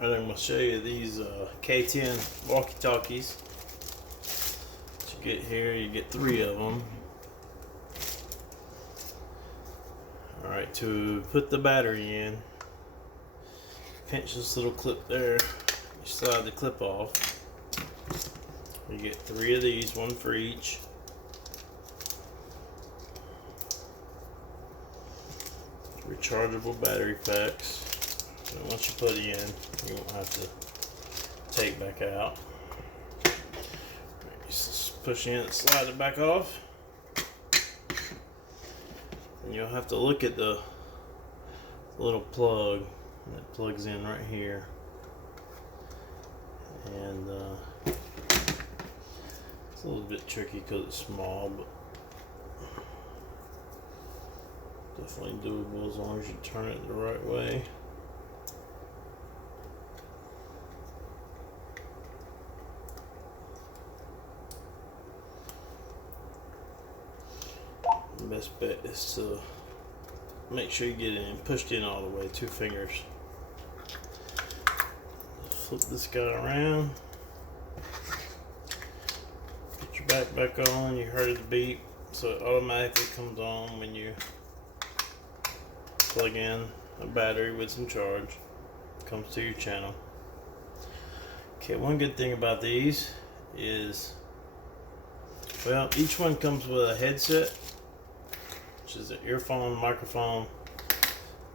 And I'm going to show you these K10 walkie talkies. What you get here, you get 3 of them. Alright, to put the battery in, pinch this little clip there, you slide the clip off. You get 3 of these, 1 for each. Rechargeable battery packs. So once you put it in, you won't have to take back out. You just push in and slide it back off. And you'll have to look at the little plug that plugs in right here. And it's a little bit tricky because it's small, but definitely doable as long as you turn it the right way. The best bet is to make sure you get it in, pushed in all the way, 2 fingers. Flip this guy around. Put your back on. You heard the beep, so it automatically comes on when you plug in a battery with some charge. Comes to your channel. Okay, one good thing about these is, well, each one comes with a headset, which is an earphone, microphone,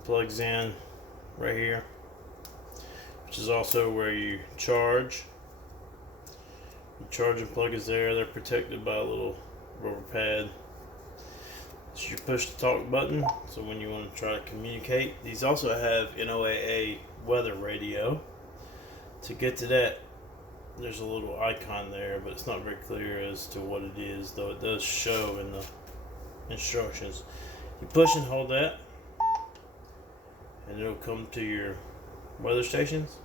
plugs in right here, which is also where you charge. The charging plug is there. They're protected by a little rubber pad. This is your push to talk button, so when you want to try to communicate. These also have NOAA weather radio. To get to that, there's a little icon there, but it's not very clear as to what it is, though it does show in the instructions. You push and hold that, and it'll come to your weather stations,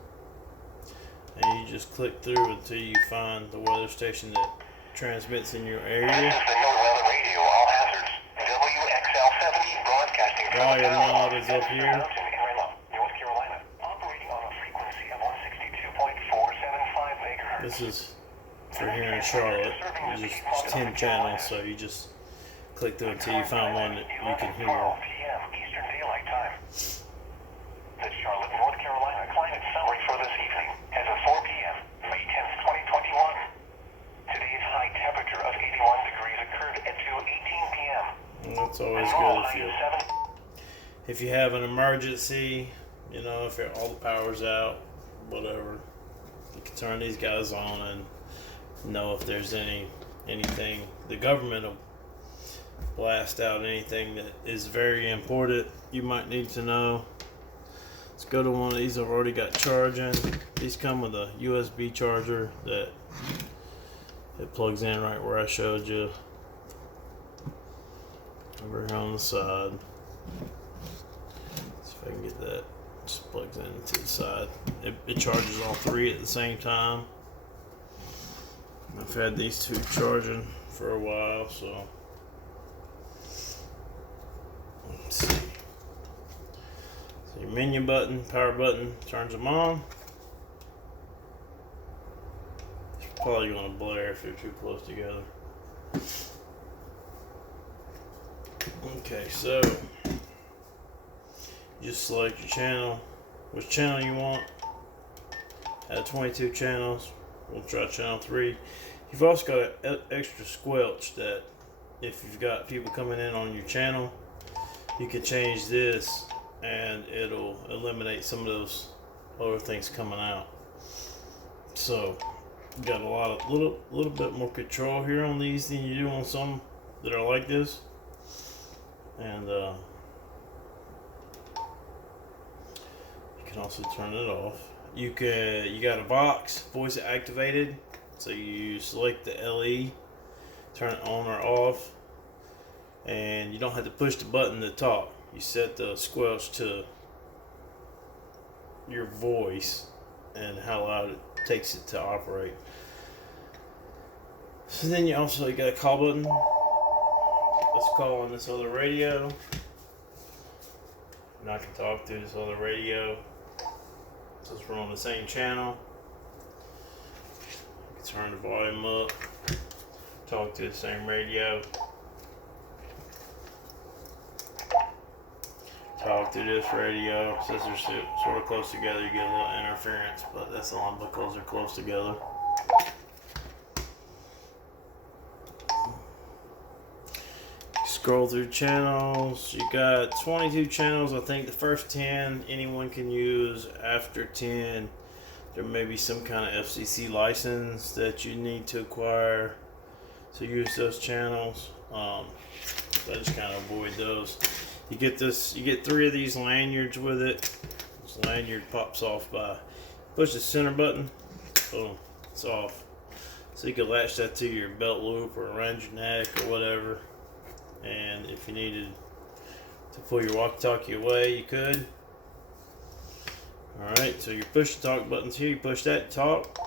and you just click through until you find the weather station that transmits in your area. This is the weather radio, all hazards. WXL70 broadcasting from Volume knob is up here. North Carolina, operating on a frequency of 162.475 megahertz. This is for here in Charlotte. There's just 10 channels, so you just click through until you find one that you can hear. 12 p.m. Eastern Daylight Time. The Charlotte, North Carolina climate summary for this evening as of 4 p.m. May 10th, 2021. Today's high temperature of 81 degrees occurred at 2:18 p.m. And that's always good if you have an emergency, you know, if all the power's out, whatever. You can turn these guys on and know if there's anything. The government will blast out anything that is very important you might need to know. Let's go to one of these. I've already got charging. These come with a USB charger that it plugs in right where I showed you over here on the side. See if I can get that. Just plugs in to the side. It charges all 3 at the same time. I've had these 2 charging for a while, so let's see. So your menu button, power button, turns them on. It's probably going to blare if they're too close together. Okay, so just select your channel, which channel you want. Add 22 channels. We'll try channel 3. You've also got an extra squelch that if you've got people coming in on your channel, you can change this and it'll eliminate some of those other things coming out. So you got a lot of little bit more control here on these than you do on some that are like this. And you can also turn it off. You got a box, voice activated, so you select the LE, turn it on or off, and you don't have to push the button to talk. You set the squelch to your voice and how loud it takes it to operate. So then you also got a call button. Let's call on this other radio. And I can talk through this other radio. Since we're on the same channel, you can turn the volume up, talk to the same radio, talk to this radio. Since they're sort of close together, you get a little interference, but that's only because they're close together. Scroll through channels. You got 22 channels. I think the first 10 anyone can use. After 10, there may be some kind of FCC license that you need to acquire to use those channels. I just kind of avoid those. You get 3 of these lanyards with it. This lanyard pops off by push the center button. Boom, it's off. So you can latch that to your belt loop or around your neck or whatever. And if you needed to pull your walkie-talkie away, you could. Alright, so your push to talk buttons here, you push that to talk.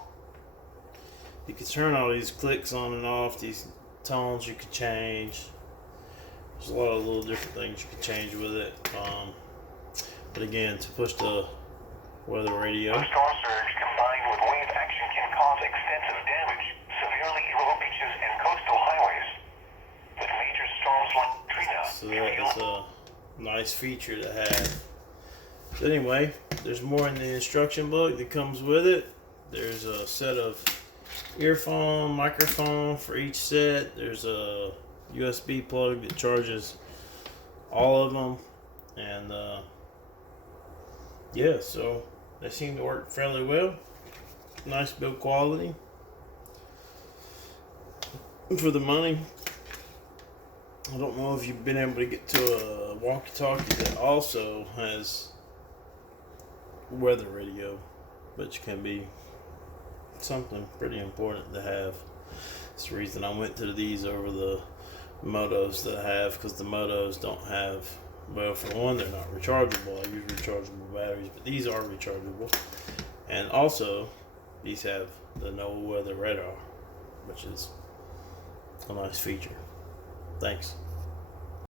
You can turn all these clicks on and off, these tones you can change. There's a lot of little different things you can change with it. But again, to push the weather radio. The storm surge combined with wave action can cause extensive damage, severely erode beaches and coastal highways. With major storms like Katrina, So that is a nice feature to have. So anyway, there's more in the instruction book that comes with it. There's a set of earphone, microphone for each set. There's a USB plug that charges all of them. And yeah, so they seem to work fairly well. Nice build quality for the money. I don't know if you've been able to get to a walkie-talkie that also has weather radio, which can be something pretty important to have. It's the reason I went to these over the Motos that I have, because the Motos don't have, well, for one, they're not rechargeable. I use rechargeable batteries, but these are rechargeable. And also, these have the no weather radar, which is a nice feature. Thanks.